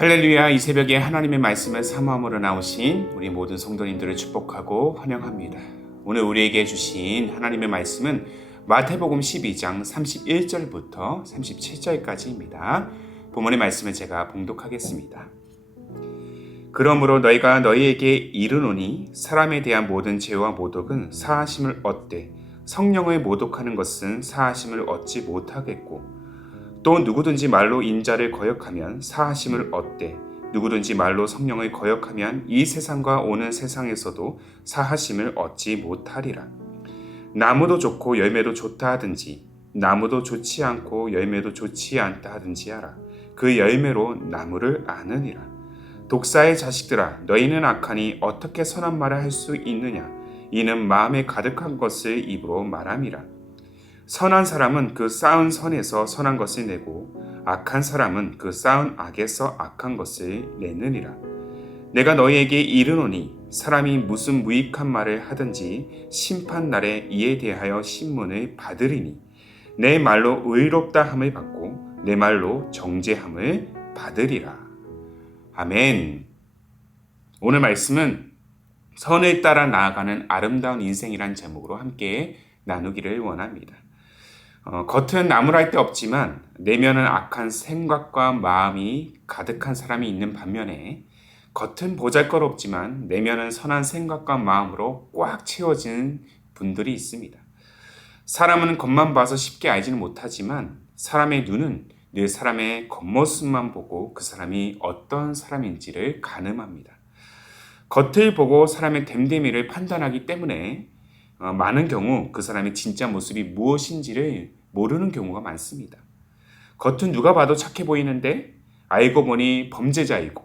할렐루야. 이 새벽에 하나님의 말씀을 사모함으로 나오신 우리 모든 성도님들을 축복하고 환영합니다. 오늘 우리에게 주신 하나님의 말씀은 마태복음 12장 31절부터 37절까지입니다. 본문의 말씀을 제가 봉독하겠습니다. 그러므로 너희가 너희에게 이르노니 사람에 대한 모든 죄와 모독은 사하심을 얻되 성령을 모독하는 것은 사하심을 얻지 못하겠고 또 누구든지 말로 인자를 거역하면 사하심을 얻되 누구든지 말로 성령을 거역하면 이 세상과 오는 세상에서도 사하심을 얻지 못하리라. 나무도 좋고 열매도 좋다 하든지 나무도 좋지 않고 열매도 좋지 않다 하든지 하라. 그 열매로 나무를 아느니라. 독사의 자식들아, 너희는 악하니 어떻게 선한 말을 할 수 있느냐? 이는 마음에 가득한 것을 입으로 말함이라. 선한 사람은 그 쌓은 선에서 선한 것을 내고 악한 사람은 그 쌓은 악에서 악한 것을 내느니라. 내가 너희에게 이르노니 사람이 무슨 무익한 말을 하든지 심판날에 이에 대하여 신문을 받으리니 내 말로 의롭다 함을 받고 내 말로 정죄함을 받으리라. 아멘. 오늘 말씀은 선을 따라 나아가는 아름다운 인생이란 제목으로 함께 나누기를 원합니다. 겉은 나무랄 데 없지만 내면은 악한 생각과 마음이 가득한 사람이 있는 반면에 겉은 보잘것없지만 내면은 선한 생각과 마음으로 꽉 채워진 분들이 있습니다. 사람은 겉만 봐서 쉽게 알지는 못하지만 사람의 눈은 늘 사람의 겉모습만 보고 그 사람이 어떤 사람인지를 가늠합니다. 겉을 보고 사람의 됨됨이를 판단하기 때문에 많은 경우 그 사람의 진짜 모습이 무엇인지를 모르는 경우가 많습니다. 겉은 누가 봐도 착해 보이는데 알고 보니 범죄자이고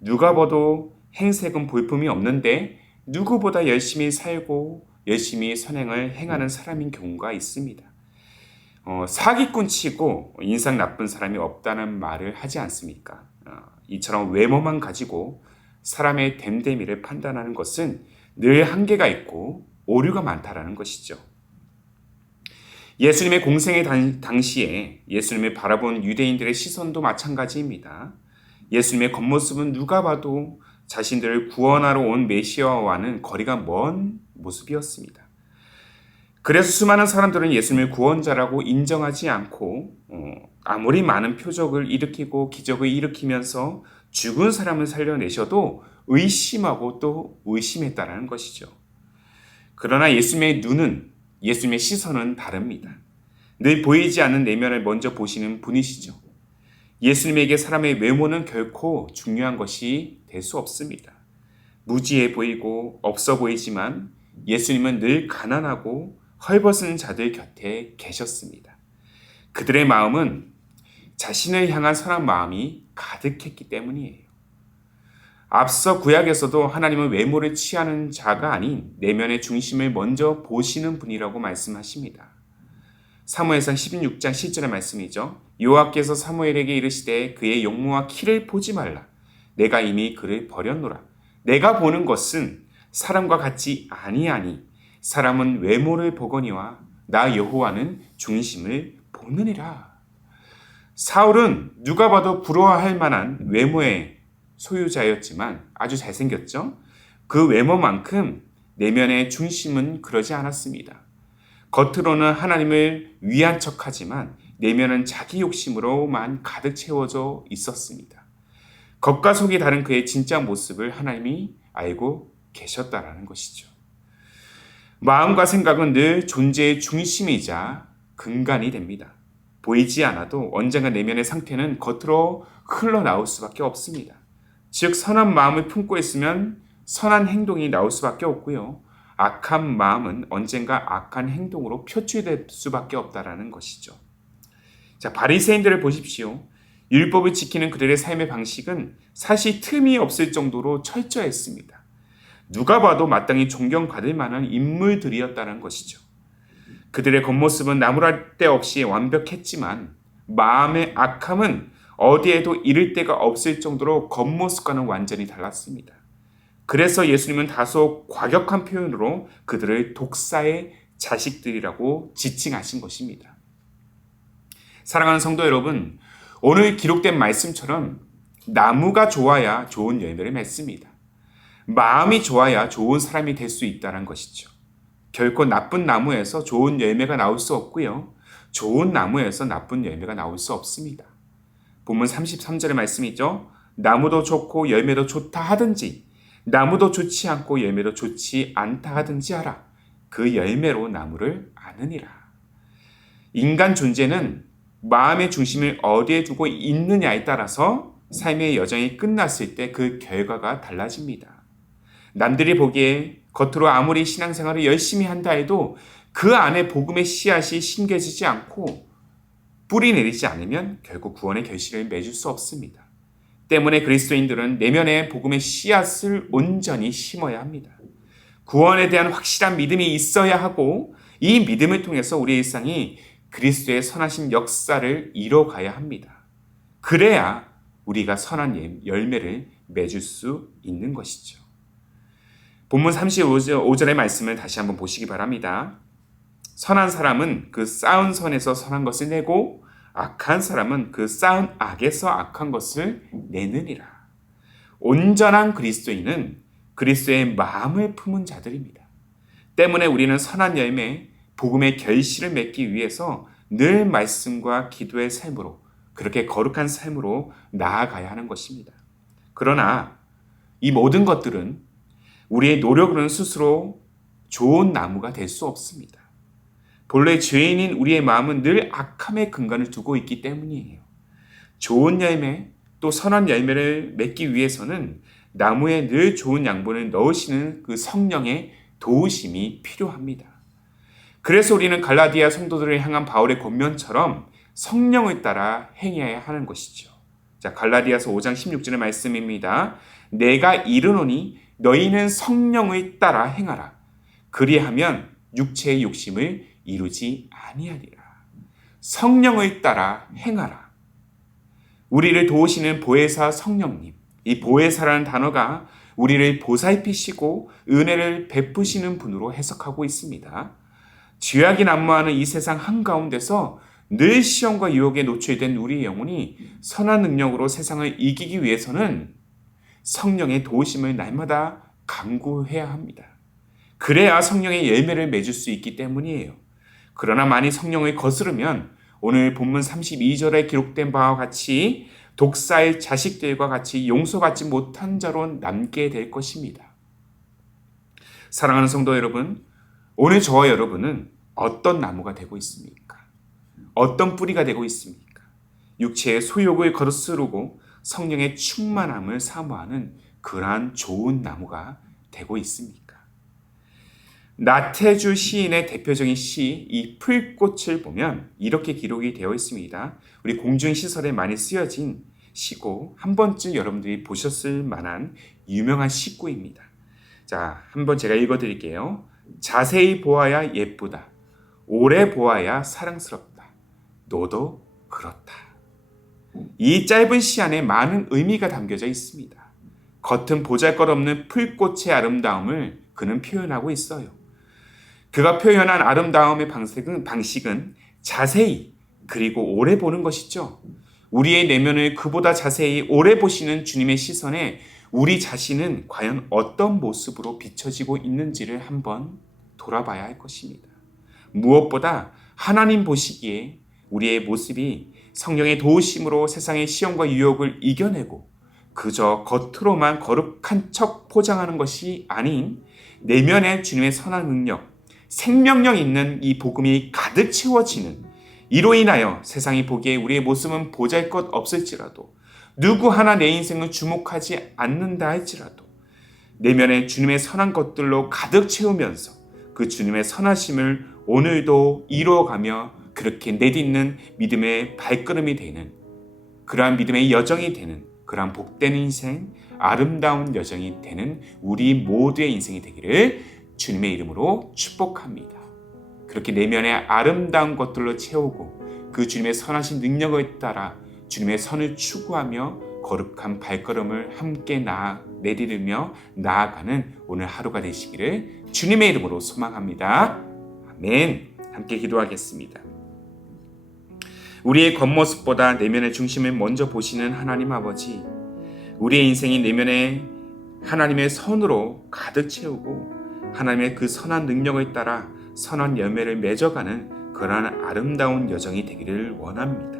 누가 봐도 행색은 볼품이 없는데 누구보다 열심히 살고 열심히 선행을 행하는 사람인 경우가 있습니다. 사기꾼 치고 인상 나쁜 사람이 없다는 말을 하지 않습니까? 이처럼 외모만 가지고 사람의 됨됨이를 판단하는 것은 늘 한계가 있고 오류가 많다라는 것이죠. 예수님의 공생의 당시에 예수님을 바라본 유대인들의 시선도 마찬가지입니다. 예수님의 겉모습은 누가 봐도 자신들을 구원하러 온 메시아와는 거리가 먼 모습이었습니다. 그래서 수많은 사람들은 예수님을 구원자라고 인정하지 않고 아무리 많은 표적을 일으키고 기적을 일으키면서 죽은 사람을 살려내셔도 의심하고 또 의심했다라는 것이죠. 그러나 예수님의 눈은, 예수님의 시선은 다릅니다. 늘 보이지 않는 내면을 먼저 보시는 분이시죠. 예수님에게 사람의 외모는 결코 중요한 것이 될 수 없습니다. 무지해 보이고 없어 보이지만 예수님은 늘 가난하고 헐벗은 자들 곁에 계셨습니다. 그들의 마음은 자신을 향한 선한 마음이 가득했기 때문이에요. 앞서 구약에서도 하나님은 외모를 취하는 자가 아닌 내면의 중심을 먼저 보시는 분이라고 말씀하십니다. 사무엘상 16장 10절의 말씀이죠. 여호와께서 사무엘에게 이르시되 그의 용모와 키를 보지 말라. 내가 이미 그를 버렸노라. 내가 보는 것은 사람과 같지 아니하니 사람은 외모를 보거니와 나 여호와는 중심을 보느니라. 사울은 누가 봐도 부러워할 만한 외모의 소유자였지만 아주 잘생겼죠. 그 외모만큼 내면의 중심은 그러지 않았습니다. 겉으로는 하나님을 위한 척하지만 내면은 자기 욕심으로만 가득 채워져 있었습니다. 겉과 속이 다른 그의 진짜 모습을 하나님이 알고 계셨다라는 것이죠. 마음과 생각은 늘 존재의 중심이자 근간이 됩니다. 보이지 않아도 언젠가 내면의 상태는 겉으로 흘러나올 수밖에 없습니다. 즉 선한 마음을 품고 있으면 선한 행동이 나올 수밖에 없고요. 악한 마음은 언젠가 악한 행동으로 표출될 수밖에 없다라는 것이죠. 자, 바리새인들을 보십시오. 율법을 지키는 그들의 삶의 방식은 사실 틈이 없을 정도로 철저했습니다. 누가 봐도 마땅히 존경받을 만한 인물들이었다는 것이죠. 그들의 겉모습은 나무랄 데 없이 완벽했지만 마음의 악함은 어디에도 이를 데가 없을 정도로 겉모습과는 완전히 달랐습니다. 그래서 예수님은 다소 과격한 표현으로 그들을 독사의 자식들이라고 지칭하신 것입니다. 사랑하는 성도 여러분, 오늘 기록된 말씀처럼 나무가 좋아야 좋은 열매를 맺습니다. 마음이 좋아야 좋은 사람이 될 수 있다는 것이죠. 결코 나쁜 나무에서 좋은 열매가 나올 수 없고요. 좋은 나무에서 나쁜 열매가 나올 수 없습니다. 본문 33절의 말씀이죠. 나무도 좋고 열매도 좋다 하든지 나무도 좋지 않고 열매도 좋지 않다 하든지 하라. 그 열매로 나무를 아느니라. 인간 존재는 마음의 중심을 어디에 두고 있느냐에 따라서 삶의 여정이 끝났을 때 그 결과가 달라집니다. 남들이 보기에 겉으로 아무리 신앙생활을 열심히 한다 해도 그 안에 복음의 씨앗이 심겨지지 않고 뿌리 내리지 않으면 결국 구원의 결실을 맺을 수 없습니다. 때문에 그리스도인들은 내면에 복음의 씨앗을 온전히 심어야 합니다. 구원에 대한 확실한 믿음이 있어야 하고 이 믿음을 통해서 우리의 일상이 그리스도의 선하신 역사를 이뤄가야 합니다. 그래야 우리가 선한 열매를 맺을 수 있는 것이죠. 본문 35절의 말씀을 다시 한번 보시기 바랍니다. 선한 사람은 그 쌓은 선에서 선한 것을 내고 악한 사람은 그 쌓은 악에서 악한 것을 내느니라. 온전한 그리스도인은 그리스도의 마음을 품은 자들입니다. 때문에 우리는 선한 열매, 복음의 결실을 맺기 위해서 늘 말씀과 기도의 삶으로 그렇게 거룩한 삶으로 나아가야 하는 것입니다. 그러나 이 모든 것들은 우리의 노력으로는 스스로 좋은 나무가 될 수 없습니다. 본래 죄인인 우리의 마음은 늘 악함의 근간을 두고 있기 때문이에요. 좋은 열매 또 선한 열매를 맺기 위해서는 나무에 늘 좋은 양분을 넣으시는 그 성령의 도우심이 필요합니다. 그래서 우리는 갈라디아 성도들을 향한 바울의 권면처럼 성령을 따라 행해야 하는 것이죠. 자, 갈라디아서 5장 16절의 말씀입니다. 내가 이르노니 너희는 성령을 따라 행하라. 그리하면 육체의 욕심을 이루지 아니하리라. 성령을 따라 행하라. 우리를 도우시는 보혜사 성령님, 이 보혜사라는 단어가 우리를 보살피시고 은혜를 베푸시는 분으로 해석하고 있습니다. 죄악이 난무하는 이 세상 한가운데서 늘 시험과 유혹에 노출된 우리의 영혼이 선한 능력으로 세상을 이기기 위해서는 성령의 도우심을 날마다 간구해야 합니다. 그래야 성령의 열매를 맺을 수 있기 때문이에요. 그러나 만일 성령을 거스르면 오늘 본문 32절에 기록된 바와 같이 독사의 자식들과 같이 용서받지 못한 자로 남게 될 것입니다. 사랑하는 성도 여러분, 오늘 저와 여러분은 어떤 나무가 되고 있습니까? 어떤 뿌리가 되고 있습니까? 육체의 소욕을 거스르고 성령의 충만함을 사모하는 그러한 좋은 나무가 되고 있습니까? 나태주 시인의 대표적인 시, 이 풀꽃을 보면 이렇게 기록이 되어 있습니다. 우리 공중시설에 많이 쓰여진 시고 한 번쯤 여러분들이 보셨을 만한 유명한 시구입니다. 자, 한번 제가 읽어드릴게요. 자세히 보아야 예쁘다. 오래 보아야 사랑스럽다. 너도 그렇다. 이 짧은 시 안에 많은 의미가 담겨져 있습니다. 겉은 보잘것없는 풀꽃의 아름다움을 그는 표현하고 있어요. 그가 표현한 아름다움의 방식은 자세히 그리고 오래 보는 것이죠. 우리의 내면을 그보다 자세히 오래 보시는 주님의 시선에 우리 자신은 과연 어떤 모습으로 비춰지고 있는지를 한번 돌아봐야 할 것입니다. 무엇보다 하나님 보시기에 우리의 모습이 성령의 도우심으로 세상의 시험과 유혹을 이겨내고 그저 겉으로만 거룩한 척 포장하는 것이 아닌 내면의 주님의 선한 능력, 생명력 있는 이 복음이 가득 채워지는 이로 인하여 세상이 보기에 우리의 모습은 보잘것 없을지라도 누구 하나 내 인생을 주목하지 않는다 할지라도 내면에 주님의 선한 것들로 가득 채우면서 그 주님의 선하심을 오늘도 이루어가며 그렇게 내딛는 믿음의 발걸음이 되는 그러한 믿음의 여정이 되는 그러한 복된 인생, 아름다운 여정이 되는 우리 모두의 인생이 되기를 주님의 이름으로 축복합니다. 그렇게 내면의 아름다운 것들로 채우고 그 주님의 선하신 능력을 따라 주님의 선을 추구하며 거룩한 발걸음을 함께 내디르며 나아가는 오늘 하루가 되시기를 주님의 이름으로 소망합니다. 아멘. 함께 기도하겠습니다. 우리의 겉모습보다 내면의 중심을 먼저 보시는 하나님 아버지, 우리의 인생이 내면에 하나님의 선으로 가득 채우고 하나님의 그 선한 능력을 따라 선한 열매를 맺어가는 그러한 아름다운 여정이 되기를 원합니다.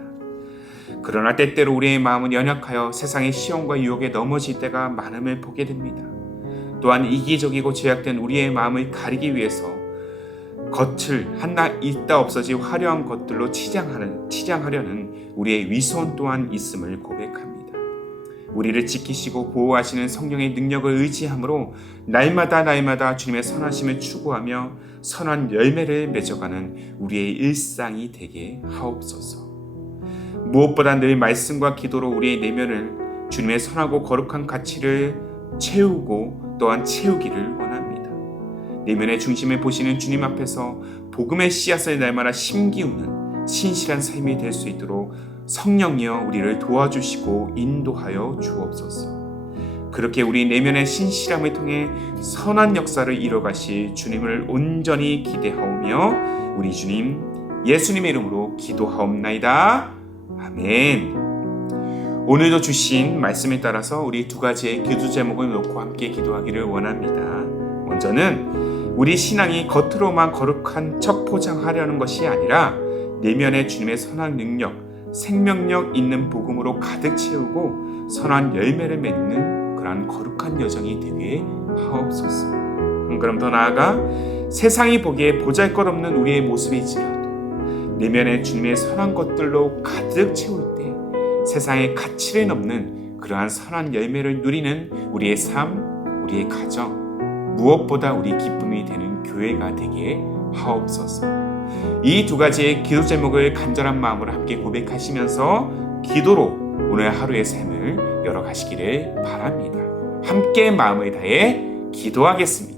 그러나 때때로 우리의 마음은 연약하여 세상의 시험과 유혹에 넘어질 때가 많음을 보게 됩니다. 또한 이기적이고 죄악된 우리의 마음을 가리기 위해서 겉을 하나 있다 없어질 화려한 것들로 치장하려는 우리의 위선 또한 있음을 고백합니다. 우리를 지키시고 보호하시는 성령의 능력을 의지함으로 날마다 주님의 선하심을 추구하며 선한 열매를 맺어가는 우리의 일상이 되게 하옵소서. 무엇보다 늘 말씀과 기도로 우리의 내면을 주님의 선하고 거룩한 가치를 채우고 또한 채우기를 원합니다. 내면의 중심을 보시는 주님 앞에서 복음의 씨앗을 날마다 심기우는 신실한 삶이 될 수 있도록 성령이여 우리를 도와주시고 인도하여 주옵소서. 그렇게 우리 내면의 신실함을 통해 선한 역사를 이뤄가실 주님을 온전히 기대하오며 우리 주님 예수님의 이름으로 기도하옵나이다. 아멘. 오늘도 주신 말씀에 따라서 우리 두 가지의 기도 제목을 놓고 함께 기도하기를 원합니다. 먼저는 우리 신앙이 겉으로만 거룩한 척 포장하려는 것이 아니라 내면의 주님의 선한 능력, 생명력 있는 복음으로 가득 채우고 선한 열매를 맺는 그러한 거룩한 여정이 되게 하옵소서. 한 걸음 더 나아가 세상이 보기에 보잘것없는 우리의 모습이지라도 내면의 주님의 선한 것들로 가득 채울 때 세상의 가치를 넘는 그러한 선한 열매를 누리는 우리의 삶, 우리의 가정, 무엇보다 우리 기쁨이 되는 교회가 되게 하옵소서. 이 두 가지의 기도 제목을 간절한 마음으로 함께 고백하시면서 기도로 오늘 하루의 삶을 열어가시기를 바랍니다. 함께 마음을 다해 기도하겠습니다.